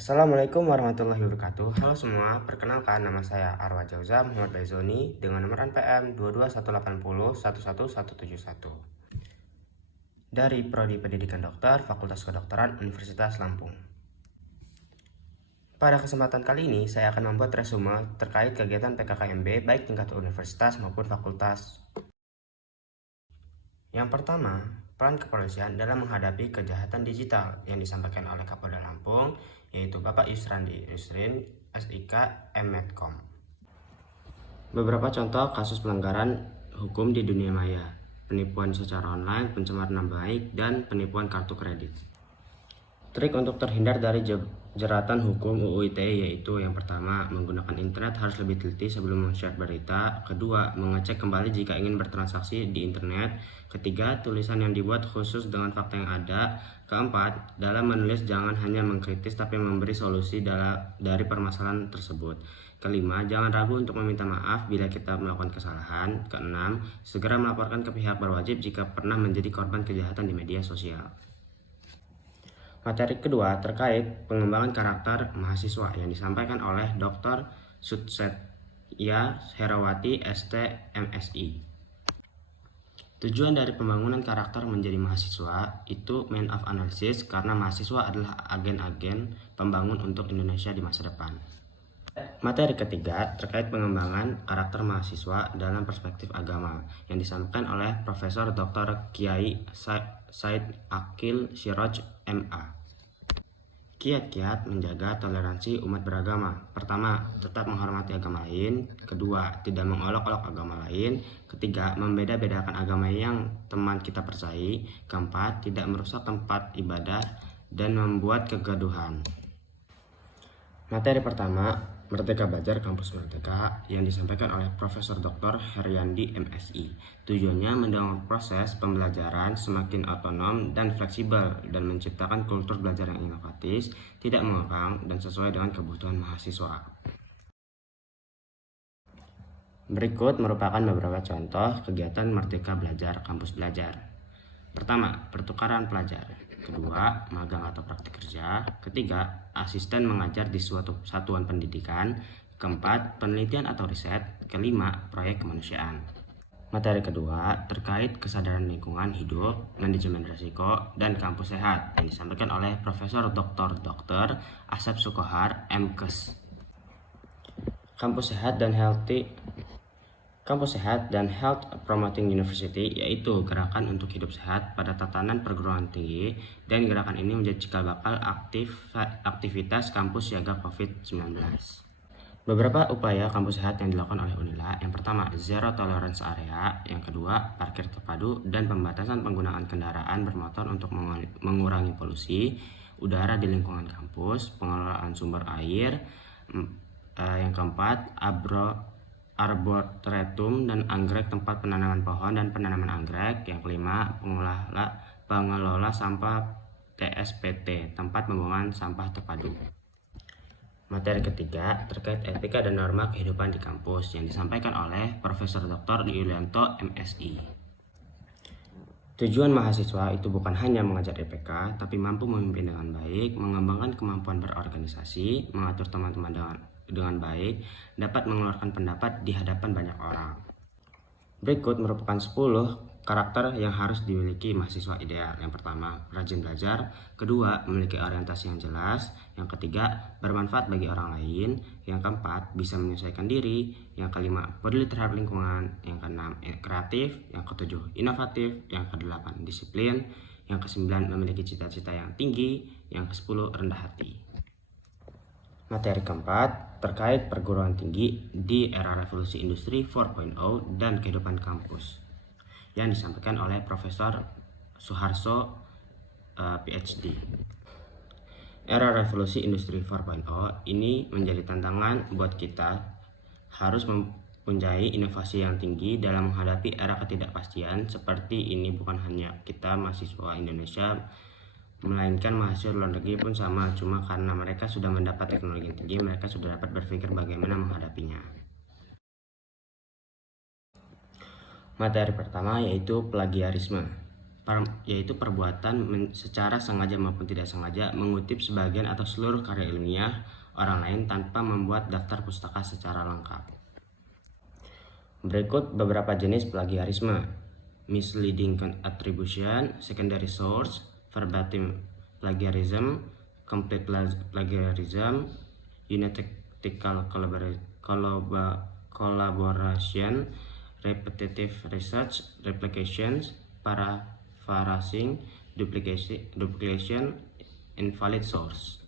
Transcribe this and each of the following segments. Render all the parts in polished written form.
Assalamualaikum warahmatullahi wabarakatuh. Halo semua, perkenalkan nama saya Arwa Jauza Muhammad Baizoni dengan nomor NPM 22180111171 dari Prodi Pendidikan Dokter Fakultas Kedokteran Universitas Lampung. Pada kesempatan kali ini, saya akan membuat resume terkait kegiatan PKKMB baik tingkat universitas maupun fakultas. Yang pertama, peran kepolisian dalam menghadapi kejahatan digital yang disampaikan oleh Kapolda Lampung, yaitu Bapak Yusrandi Yusrin, SIK, M.Medcom. Beberapa contoh kasus pelanggaran hukum di dunia maya: penipuan secara online, pencemaran nama baik, dan penipuan kartu kredit. Trik untuk terhindar dari jeratan hukum UU ITE yaitu yang pertama, menggunakan internet harus lebih teliti sebelum men-share berita. Kedua, mengecek kembali jika ingin bertransaksi di internet. Ketiga, tulisan yang dibuat khusus dengan fakta yang ada. Keempat, dalam menulis jangan hanya mengkritis tapi memberi solusi dari permasalahan tersebut. Kelima, jangan ragu untuk meminta maaf bila kita melakukan kesalahan. Keenam, segera melaporkan ke pihak berwajib jika pernah menjadi korban kejahatan di media sosial. Materi kedua terkait pengembangan karakter mahasiswa yang disampaikan oleh Dr. Sutsetya Herawati, ST, MSI. Tujuan dari pembangunan karakter menjadi mahasiswa itu main of analysis karena mahasiswa adalah agen-agen pembangun untuk Indonesia di masa depan. Materi ketiga terkait pengembangan karakter mahasiswa dalam perspektif agama yang disampaikan oleh Profesor Dr. Kiai Said Akil Siraj, MA. Kiat-kiat menjaga toleransi umat beragama. Pertama, tetap menghormati agama lain. Kedua, tidak mengolok-olok agama lain. Ketiga, membeda-bedakan agama yang teman kita percayai. Keempat, tidak merusak tempat ibadah dan membuat kegaduhan. Materi pertama, Merdeka Belajar Kampus Merdeka yang disampaikan oleh Profesor Dr. Heryandi, MSI. Tujuannya mendorong proses pembelajaran semakin otonom dan fleksibel dan menciptakan kultur belajar yang inovatif, tidak mengekang, dan sesuai dengan kebutuhan mahasiswa. Berikut merupakan beberapa contoh kegiatan Merdeka Belajar Kampus Belajar. Pertama, pertukaran pelajar. Kedua, magang atau praktik kerja. Ketiga, asisten mengajar di suatu satuan pendidikan. Keempat, penelitian atau riset. Kelima, proyek kemanusiaan. Materi kedua terkait kesadaran lingkungan hidup, manajemen risiko, dan kampus sehat yang disampaikan oleh Profesor Dr. Asep Sukohar, MKes. Kampus sehat dan Health Promoting University yaitu gerakan untuk hidup sehat pada tatanan perguruan tinggi, dan gerakan ini menjadi cikal bakal aktivitas kampus siaga COVID-19. Beberapa upaya kampus sehat yang dilakukan oleh Unila: yang pertama, zero tolerance area. Yang kedua, parkir terpadu dan pembatasan penggunaan kendaraan bermotor untuk mengurangi polusi udara di lingkungan kampus, pengelolaan sumber air. Yang keempat, arboretum dan anggrek, tempat penanaman pohon dan penanaman anggrek. Yang kelima, pengelola sampah TSPT, tempat pembuangan sampah terpadu. Materi ketiga terkait etika dan norma kehidupan di kampus yang disampaikan oleh Profesor Dr. Yulianto, MSI. Tujuan mahasiswa itu bukan hanya mengajar IPK, tapi mampu memimpin dengan baik, mengembangkan kemampuan berorganisasi, mengatur teman-teman dengan baik, dapat mengeluarkan pendapat di hadapan banyak orang. Berikut merupakan 10 karakter yang harus dimiliki mahasiswa ideal. Yang pertama, rajin belajar. Kedua, memiliki orientasi yang jelas. Yang ketiga, bermanfaat bagi orang lain. Yang keempat, bisa menyesuaikan diri. Yang kelima, peduli terhadap lingkungan. Yang keenam, kreatif. Yang ketujuh, inovatif. Yang kedelapan, disiplin. Yang kesembilan, memiliki cita-cita yang tinggi. Yang kesepuluh, rendah hati. Materi keempat terkait perguruan tinggi di era revolusi industri 4.0 dan kehidupan kampus yang disampaikan oleh Profesor Suharso, PhD. Era revolusi industri 4.0 ini menjadi tantangan buat kita, harus mempunyai inovasi yang tinggi dalam menghadapi era ketidakpastian seperti ini. Bukan hanya kita mahasiswa Indonesia, melainkan mahasiswa luar negeri pun sama, cuma karena mereka sudah mendapat teknologi yang tinggi, mereka sudah dapat berpikir bagaimana menghadapinya. Materi pertama yaitu plagiarisme. yaitu perbuatan secara sengaja maupun tidak sengaja mengutip sebagian atau seluruh karya ilmiah orang lain tanpa membuat daftar pustaka secara lengkap. Berikut beberapa jenis plagiarisme: misleading attribution, secondary source, verbatim plagiarism, complete plagiarism, unethical collaboration, repetitive research, replications, paraphrasing, duplication, invalid source.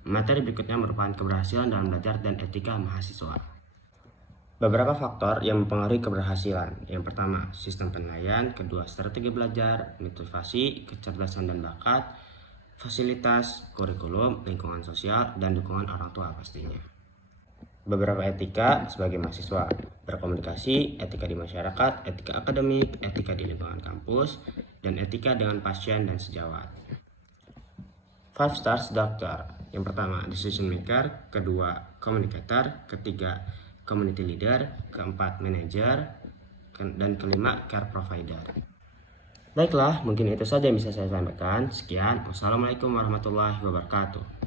Materi berikutnya merupakan keberhasilan dalam belajar dan etika mahasiswa. Beberapa faktor yang mempengaruhi keberhasilan. Yang pertama, sistem penilaian. Kedua, strategi belajar, motivasi, kecerdasan dan bakat, fasilitas, kurikulum, lingkungan sosial, dan dukungan orang tua pastinya. Beberapa etika sebagai mahasiswa: berkomunikasi, etika di masyarakat, etika akademik, etika di lingkungan kampus, dan etika dengan pasien dan sejawat. 5 stars doctor. Yang pertama, decision maker. Kedua, communicator. Ketiga, community leader. Keempat, manager. Dan kelima, care provider. Baiklah, mungkin itu saja yang bisa saya sampaikan. Sekian, wassalamualaikum warahmatullahi wabarakatuh.